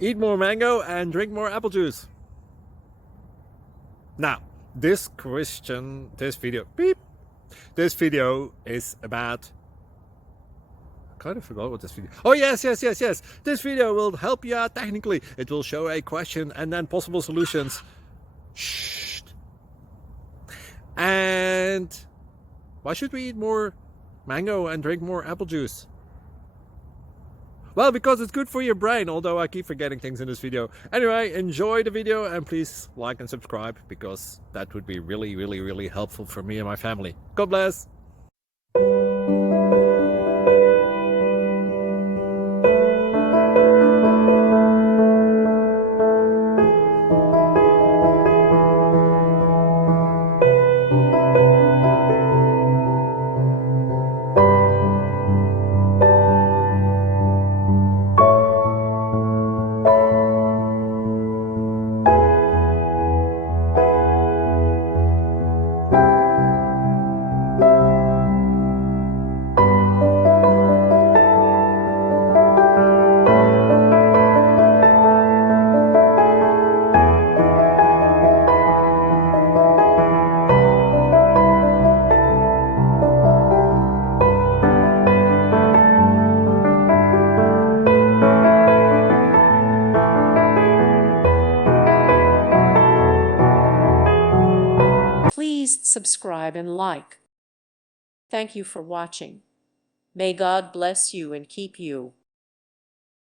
Eat more mango and drink more apple juice. Now, this video is about, I kind of forgot what this video. Oh yes. This video will help you out technically. It will show a question and then possible solutions. Shh. And why should we eat more mango and drink more apple juice? Well, because it's good for your brain, although I keep forgetting things in this video. Anyway, enjoy the video and please like and subscribe, because that would be really helpful for me and my family. God bless! Please subscribe and like. Thank you for watching. May God bless you and keep you.